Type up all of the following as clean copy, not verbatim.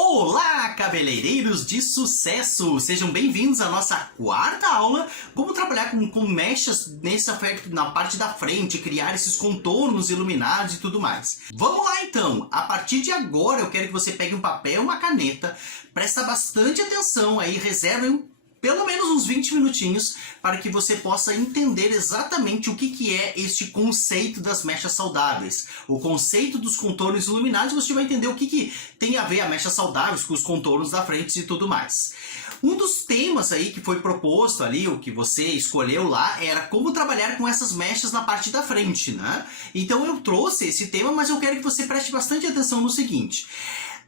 Olá, cabeleireiros de sucesso! Sejam bem-vindos à nossa quarta aula, como trabalhar com mechas na parte da frente, criar esses contornos iluminados e tudo mais. Vamos lá então! A partir de agora eu quero que você pegue um papel e uma caneta, presta bastante atenção aí, reservem pelo menos uns 20 minutinhos para que você possa entender exatamente o que é este conceito das mechas saudáveis. O conceito dos contornos iluminados, você vai entender o que tem a ver a mechas saudáveis com os contornos da frente e tudo mais. Um dos temas aí que foi proposto ali, o que você escolheu lá, era como trabalhar com essas mechas na parte da frente, né? Então eu trouxe esse tema, mas eu quero que você preste bastante atenção no seguinte.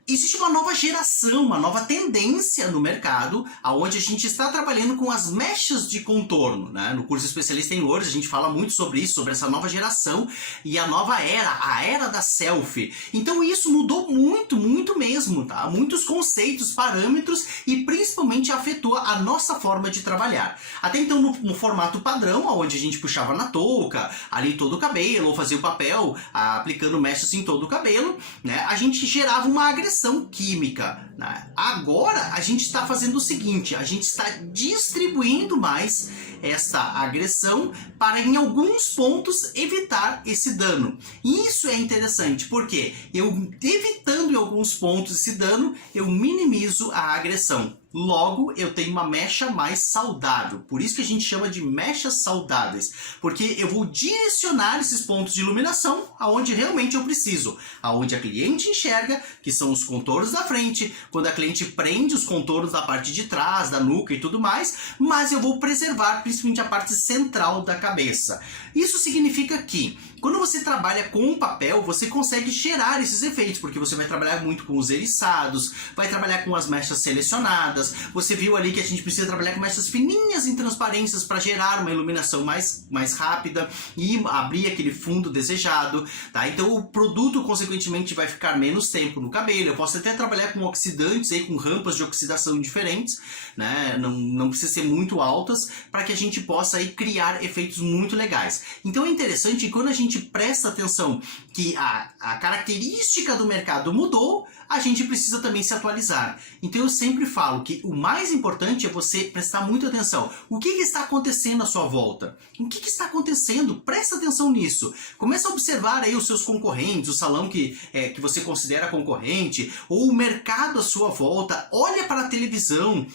Existe uma nova geração, uma nova tendência no mercado, onde a gente está trabalhando com as mechas de contorno, né? No curso Especialista em Loures a gente fala muito sobre isso, sobre essa nova geração e a nova era, a era da selfie. Então isso mudou muito mesmo, tá? Muitos conceitos, parâmetros e principalmente afetou a nossa forma de trabalhar. Até então no formato padrão, onde a gente puxava na touca, ali todo o cabelo, ou fazia o papel aplicando mechas em todo o cabelo, né? A gente gerava uma agressão química, né? Agora a gente está fazendo o seguinte, a gente está distribuindo mais essa agressão para em alguns pontos evitar esse dano. E isso é interessante, porque eu evitando em alguns pontos esse dano, eu minimizo a agressão. Logo, eu tenho uma mecha mais saudável. Por isso que a gente chama de mechas saudáveis. Porque eu vou direcionar esses pontos de iluminação aonde realmente eu preciso. Aonde a cliente enxerga, que são os contornos da frente, quando a cliente prende os contornos da parte de trás, da nuca e tudo mais, mas eu vou preservar principalmente a parte central da cabeça. Isso significa que quando você trabalha com papel, você consegue gerar esses efeitos, porque você vai trabalhar muito com os eriçados, vai trabalhar com as mechas selecionadas. Você viu ali que a gente precisa trabalhar com mechas fininhas em transparências para gerar uma iluminação mais rápida e abrir aquele fundo desejado, tá? Então o produto, consequentemente, vai ficar menos tempo no cabelo. Eu posso até trabalhar com oxidantes, aí, com rampas de oxidação diferentes, né? Não precisa ser muito altas, para que a gente possa aí criar efeitos muito legais. Então é interessante que quando a gente presta atenção que a característica do mercado mudou, a gente precisa também se atualizar. Então eu sempre falo que o mais importante é você prestar muita atenção. O que está acontecendo à sua volta? O que está acontecendo? Presta atenção nisso. Começa a observar aí os seus concorrentes, o salão que você considera concorrente, ou o mercado à sua volta. Olha para a televisão.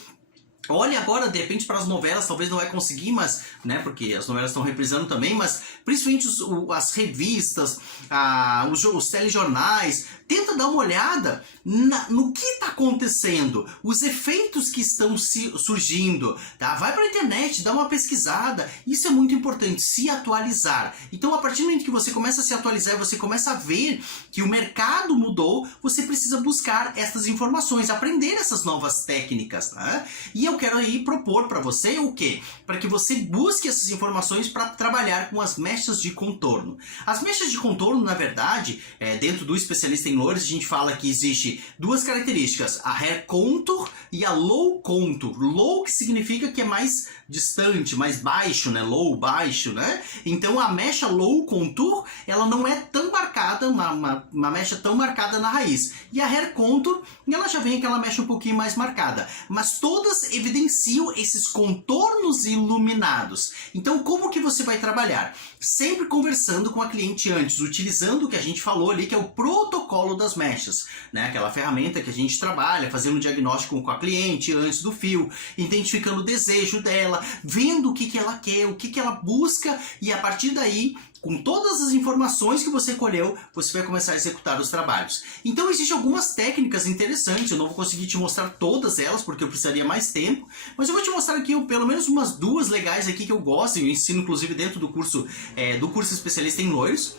Olha agora, de repente, para as novelas, talvez não vai conseguir, mas, né, porque as novelas estão reprisando também, mas principalmente as revistas, os telejornais, tenta dar uma olhada no que está acontecendo, os efeitos que estão surgindo, tá? Vai para a internet, dá uma pesquisada, isso é muito importante, se atualizar. Então, a partir do momento que você começa a se atualizar, você começa a ver que o mercado mudou, você precisa buscar essas informações, aprender essas novas técnicas, tá? E eu quero aí propor para você o quê? Para que você busque essas informações para trabalhar com as mechas de contorno. As mechas de contorno, na verdade, dentro do Especialista em Loures, a gente fala que existe duas características, a Hair Contour e a Low Contour. Low que significa que é mais distante, mais baixo, né? Low, baixo, né? Então a mecha Low Contour, ela não é tão marcada, uma mecha tão marcada na raiz. E a Hair Contour, ela já vem aquela mecha um pouquinho mais marcada. Mas todas evidenciam esses contornos iluminados. Então como que você vai trabalhar? Sempre conversando com a cliente antes, utilizando o que a gente falou ali, que é o protocolo das mechas, né? Aquela ferramenta que a gente trabalha, fazendo um diagnóstico com a cliente antes do fio, identificando o desejo dela, vendo o que ela quer, o que ela busca, e a partir daí, com todas as informações que você colheu, você vai começar a executar os trabalhos. Então existem algumas técnicas interessantes, eu não vou conseguir te mostrar todas elas, porque eu precisaria mais tempo, mas eu vou te mostrar aqui pelo menos umas duas legais aqui que eu gosto, e eu ensino inclusive dentro do curso Especialista em Loures.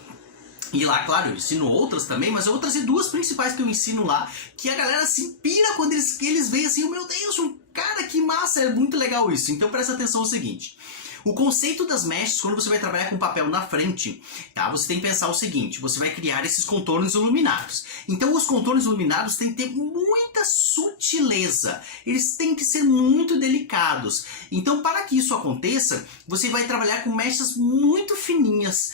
E lá, claro, eu ensino outras também, mas eu vou trazer duas principais que eu ensino lá, que a galera se pira quando eles veem assim, meu Deus, cara, que massa, é muito legal isso. Então presta atenção no seguinte. O conceito das mechas, quando você vai trabalhar com papel na frente, tá? Você tem que pensar o seguinte, você vai criar esses contornos iluminados. Então os contornos iluminados têm que ter muita sutileza, eles têm que ser muito delicados. Então para que isso aconteça, você vai trabalhar com mechas muito fininhas,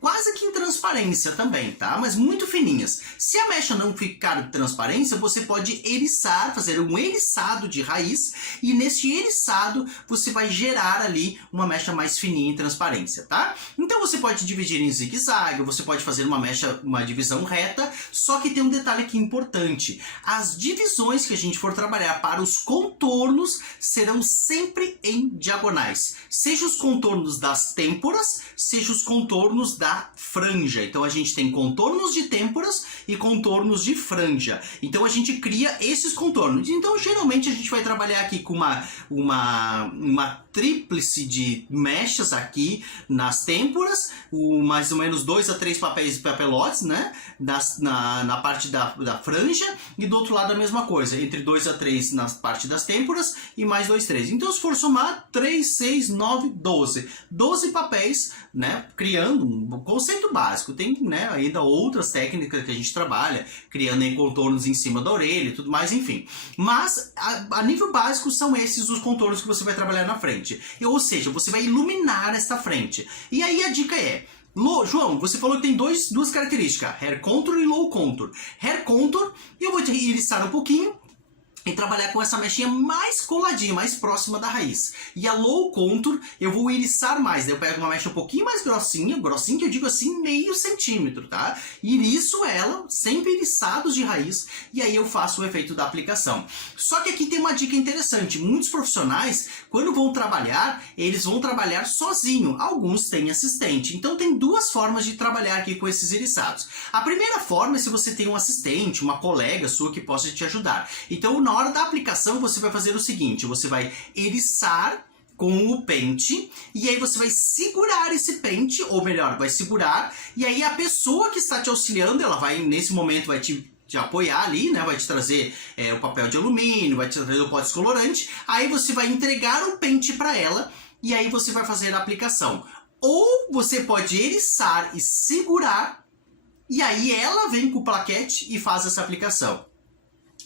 quase que em transparência também, tá? Mas muito fininhas. Se a mecha não ficar de transparência, você pode eriçar, fazer um eriçado de raiz, e nesse eriçado você vai gerar ali uma mecha mais fininha em transparência, tá? Então você pode dividir em zigue-zague, você pode fazer uma divisão reta, só que tem um detalhe aqui importante. As divisões que a gente for trabalhar para os contornos serão sempre em diagonais. Seja os contornos das têmporas, seja os contornos da franja. Então a gente tem contornos de têmporas e contornos de franja. Então a gente cria esses contornos. Então geralmente a gente vai trabalhar aqui com uma tríplice de mechas aqui nas têmporas, mais ou menos 2 a 3 papelotes, né? Na parte da franja, e do outro lado a mesma coisa, entre 2 a 3 na parte das têmporas e mais 2, 3. Então se for somar 3, 6, 9, 12. 12 papéis, né? Criando um conceito básico. Tem, né, ainda outras técnicas que a gente trabalha, criando em contornos em cima da orelha e tudo mais, enfim. Mas a nível básico são esses os contornos que você vai trabalhar na frente. Ou seja, você vai iluminar esta frente. E aí a dica é: João, você falou que tem duas características, Hair Contour e Low Contour. Hair Contour, eu vou te iriçar um pouquinho e trabalhar com essa mechinha mais coladinha, mais próxima da raiz. E a Low Contour eu vou iriçar mais. Daí eu pego uma mecha um pouquinho mais grossinha que eu digo assim, meio centímetro, tá? Iriço ela, sempre iriçados de raiz, e aí eu faço o efeito da aplicação. Só que aqui tem uma dica interessante. Muitos profissionais, quando vão trabalhar, eles vão trabalhar sozinho. Alguns têm assistente. Então tem duas formas de trabalhar aqui com esses iriçados. A primeira forma é se você tem um assistente, uma colega sua que possa te ajudar. Então, na hora da aplicação, você vai fazer o seguinte: você vai eriçar com o pente, e aí você vai segurar esse pente, ou melhor, vai segurar, e aí a pessoa que está te auxiliando, ela vai, nesse momento, vai te apoiar ali, né? Vai te trazer o papel de alumínio, vai te trazer o pó descolorante, aí você vai entregar o pente para ela, e aí você vai fazer a aplicação. Ou você pode eriçar e segurar, e aí ela vem com o plaquete e faz essa aplicação.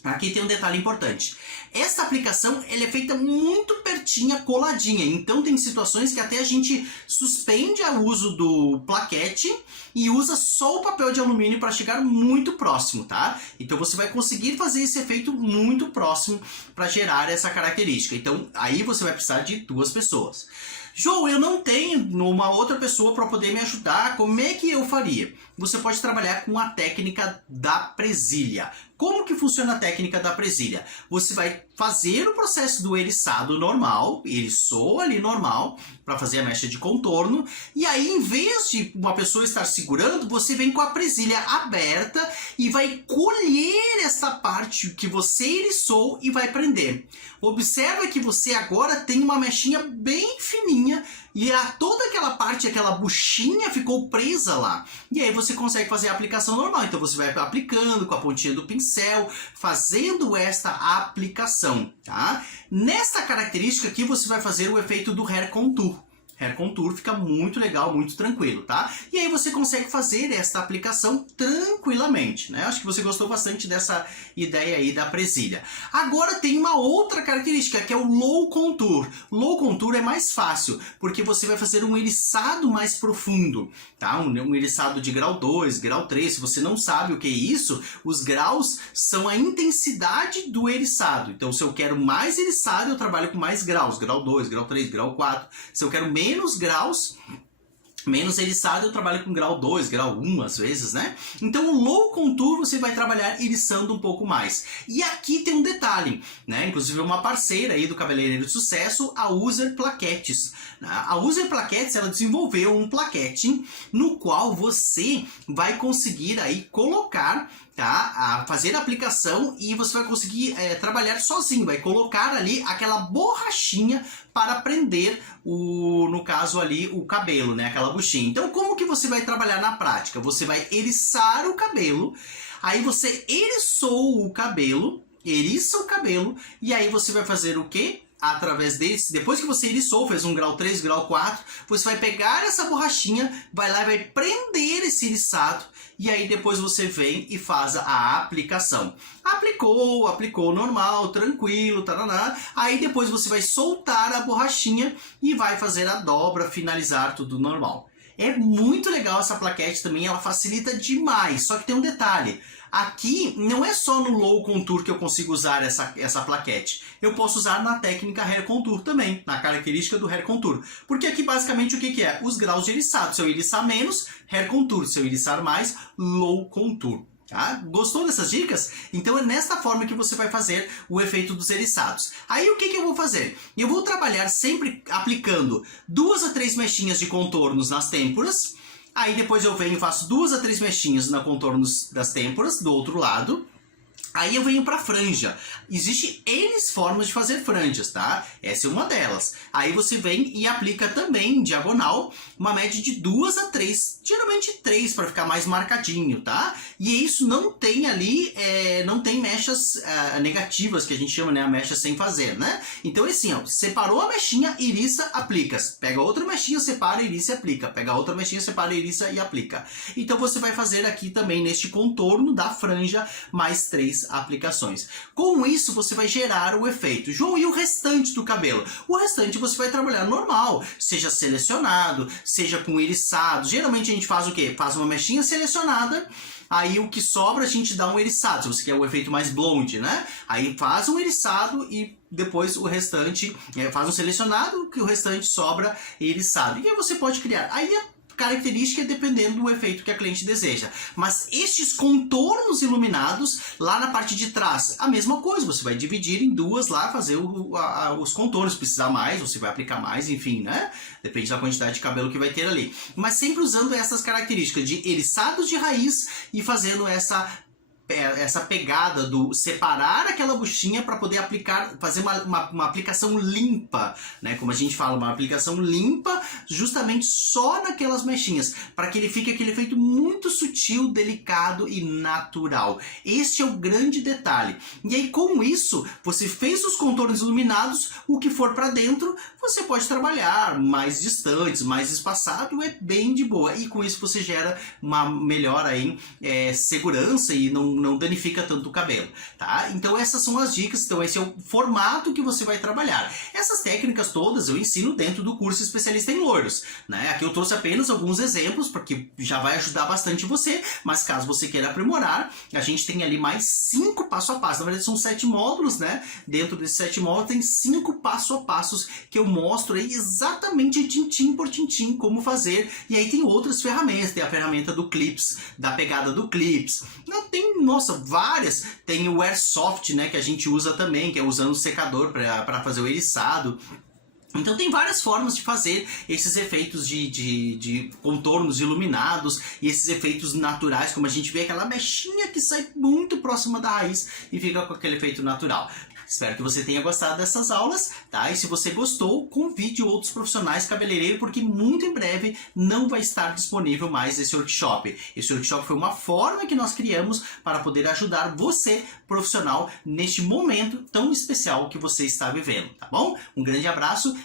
Aqui tem um detalhe importante. Essa aplicação ela é feita muito pertinha, coladinha. Então tem situações que até a gente suspende o uso do plaquete e usa só o papel de alumínio para chegar muito próximo, tá? Então você vai conseguir fazer esse efeito muito próximo para gerar essa característica. Então aí você vai precisar de duas pessoas. João, eu não tenho uma outra pessoa para poder me ajudar, como é que eu faria? Você pode trabalhar com a técnica da presilha. Como que funciona a técnica da presilha? Você vai fazer o processo do eriçado normal, eriçou ali normal, para fazer a mecha de contorno, e aí em vez de uma pessoa estar segurando, você vem com a presilha aberta e vai colher essa parte que você eriçou e vai prender. Observa que você agora tem uma mechinha bem fininha e toda aquela parte, aquela buchinha ficou presa lá. E aí você consegue fazer a aplicação normal. Então você vai aplicando com a pontinha do pincel, fazendo esta aplicação, tá? Nesta característica aqui você vai fazer o efeito do Hair Contour. Hair Contour fica muito legal, muito tranquilo, tá? E aí você consegue fazer esta aplicação tranquilamente, né? Acho que você gostou bastante dessa ideia aí da presilha. Agora tem uma outra característica, que é o Low Contour. Low Contour é mais fácil, porque você vai fazer um eriçado mais profundo, tá? Um eriçado de grau 2, grau 3. Se você não sabe o que é isso, os graus são a intensidade do eriçado. Então, se eu quero mais eriçado, eu trabalho com mais graus. Grau 2, grau 3, grau 4. Se eu quero menos graus, menos eriçado, eu trabalho com grau 2, grau 1 às vezes, né? Então o Low Contour você vai trabalhar eriçando um pouco mais. E aqui tem um detalhe, né? Inclusive uma parceira aí do Cabeleireiro de Sucesso, a User Plaquettes. A User Plaquettes, ela desenvolveu um plaquete no qual você vai conseguir aí colocar, tá? Fazer a aplicação e você vai conseguir trabalhar sozinho, vai colocar ali aquela borrachinha para prender no caso ali, o cabelo, né? Aquela buchinha. Então, como que você vai trabalhar na prática? Você vai eriçar o cabelo, aí você eriçou o cabelo, eriça o cabelo, e aí você vai fazer o quê? Através desse, depois que você eriçou, fez um grau 3, grau 4, você vai pegar essa borrachinha, vai lá e vai prender esse eriçado, e aí depois você vem e faz a aplicação. Aplicou normal, tranquilo, taraná. Aí depois você vai soltar a borrachinha e vai fazer a dobra, finalizar tudo normal. É muito legal essa plaquete também, ela facilita demais, só que tem um detalhe. Aqui não é só no Low Contour que eu consigo usar essa plaquete. Eu posso usar na técnica Hair Contour também, na característica do Hair Contour. Porque aqui basicamente o que é? Os graus de eriçado. Se eu eriçar menos, Hair Contour. Se eu eriçar mais, Low Contour. Tá? Gostou dessas dicas? Então é nesta forma que você vai fazer o efeito dos eriçados. Aí o que eu vou fazer? Eu vou trabalhar sempre aplicando 2 a 3 mechinhas de contornos nas têmporas. Aí depois eu venho e faço 2 a 3 mechinhas na contornos das têmporas, do outro lado. Aí eu venho para franja. Existem N formas de fazer franjas, tá? Essa é uma delas. Aí você vem e aplica também em diagonal uma média de 2 a 3, geralmente 3 para ficar mais marcadinho, tá? E isso não tem ali, não tem mechas negativas que a gente chama, né? A mecha sem fazer, né? Então é assim, ó, separou a mechinha, iriça, aplica. Pega outra mechinha, separa, iriça e aplica. Pega outra mechinha, separa, iriça e aplica. Então você vai fazer aqui também neste contorno da franja mais 3 aplicações. Com isso você vai gerar o efeito. João, e o restante do cabelo? O restante você vai trabalhar normal, seja selecionado, seja com eriçado. Geralmente a gente faz o quê? Faz uma mechinha selecionada, aí o que sobra a gente dá um eriçado, se você quer o efeito mais blonde, né? Aí faz um eriçado e depois o restante, faz um selecionado, que o restante sobra eriçado. E aí você pode criar. Aí característica dependendo do efeito que a cliente deseja. Mas estes contornos iluminados, lá na parte de trás, a mesma coisa. Você vai dividir em duas lá, fazer os contornos. Se precisar mais, você vai aplicar mais, enfim, né? Depende da quantidade de cabelo que vai ter ali. Mas sempre usando essas características de eriçados de raiz e fazendo essa pegada do separar aquela buchinha para poder aplicar, fazer uma aplicação limpa, né? Como a gente fala, uma aplicação limpa justamente só naquelas mechinhas, para que ele fique aquele efeito muito sutil, delicado e natural. Este é o grande detalhe. E aí com isso, você fez os contornos iluminados, o que for para dentro, você pode trabalhar mais distantes, mais espaçado, é bem de boa. E com isso você gera uma melhor aí, segurança e não danifica tanto o cabelo, tá? Então essas são as dicas, então esse é o formato que você vai trabalhar. Essas técnicas todas eu ensino dentro do curso Especialista em Loiros, né? Aqui eu trouxe apenas alguns exemplos, porque já vai ajudar bastante você, mas caso você queira aprimorar, a gente tem ali mais 5 passo a passo, na verdade são 7 módulos, né? Dentro desses 7 módulos tem 5 passo a passos que eu mostro aí exatamente tintim por tintim como fazer, e aí tem outras ferramentas, tem a ferramenta do Clips, da pegada do Clips, não tem, nossa, várias, tem o Airsoft, né, que a gente usa também, que é usando o secador para fazer o eriçado. Então tem várias formas de fazer esses efeitos de contornos iluminados e esses efeitos naturais, como a gente vê aquela mechinha que sai muito próxima da raiz e fica com aquele efeito natural. Espero que você tenha gostado dessas aulas, tá? E se você gostou, convide outros profissionais cabeleireiros, porque muito em breve não vai estar disponível mais esse workshop. Esse workshop foi uma forma que nós criamos para poder ajudar você, profissional, neste momento tão especial que você está vivendo, tá bom? Um grande abraço.